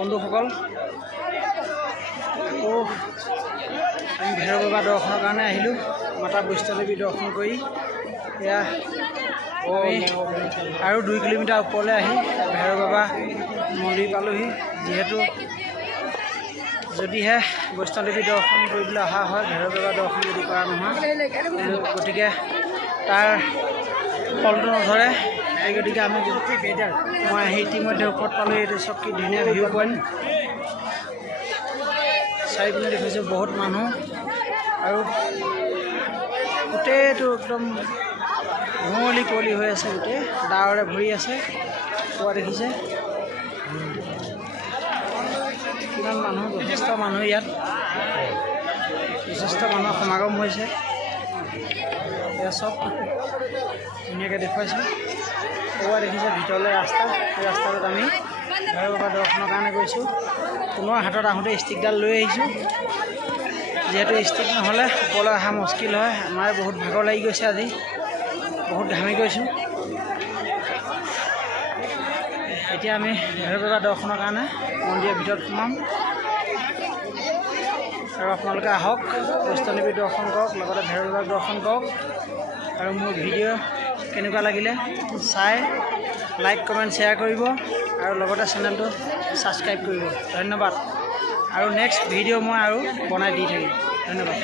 বন্ধুসকল আকৌ আমি ভৈৰৱ বাবা দৰ্শনৰ কাৰণে আহিলোঁ। মাতা বৈষ্ণৱদেৱী দৰ্শন কৰি এয়া আৰু 2 কিলোমিটাৰ ওপৰলৈ আহি ভৈৰৱ বাবা মন্দিৰ পালোহি। যিহেতু যদিহে বৈষ্ণৱদেৱী দৰ্শন কৰিবলৈ অহা হয়, ভৈৰৱ বাবা দৰ্শন যদি কৰা নহয়, গতিকে তাৰ ফলটো নধৰে। এই গতিকে আমি মই ইতিমধ্যে ওপৰত পালোঁ। এইটো চব কি ধুনীয়া ভিউ পইণ্ট। চাৰিপিনে দেখিছোঁ বহুত মানুহ আৰু গোটেইটো একদম কুঁৱলী কুঁৱলী হৈ আছে, গোটেই ডাৱৰে ভৰি আছে। পোৱা দেখিছে কিমান মানুহ, যথেষ্ট মানুহ ইয়াত, যথেষ্ট মানুহৰ সমাগম হৈছে। এয়া চব ধুনীয়াকৈ দেখুৱাইছোঁ। পোৱা দেখিছে ভিতৰলৈ ৰাস্তা, এই ৰাস্তাটোত আমি ভৈৰৱ বাবা দৰ্শনৰ কাৰণে গৈছোঁ। পুনৰ হাতত আহোঁতে ষ্টিকডাল লৈ আহিছোঁ, যিহেতু ষ্টিক নহ'লে ওপৰলৈ অহা মুস্কিল হয়। আমাৰ বহুত ভাগৰ লাগি গৈছে, আজি বহুত ঘামি গৈছোঁ। এতিয়া আমি ভৈৰৱ বাবা দৰ্শনৰ কাৰণে মন্দিৰৰ ভিতৰত সোমাম আৰু আপোনালোকে আহক, বৈষ্ণৱদেৱী দৰ্শন কৰক, লগতে ভৈৰৱ বাবাক দৰ্শন কৰক। আৰু মোৰ ভিডিঅ' কেনেকুৱা লাগিলে চাই লাইক কমেণ্ট শ্বেয়াৰ কৰিব আৰু লগতে চেনেলটো ছাবস্ক্ৰাইব কৰিব। ধন্যবাদ। আৰু নেক্সট ভিডিঅ' মই আৰু বনাই দি থাকিম। ধন্যবাদ।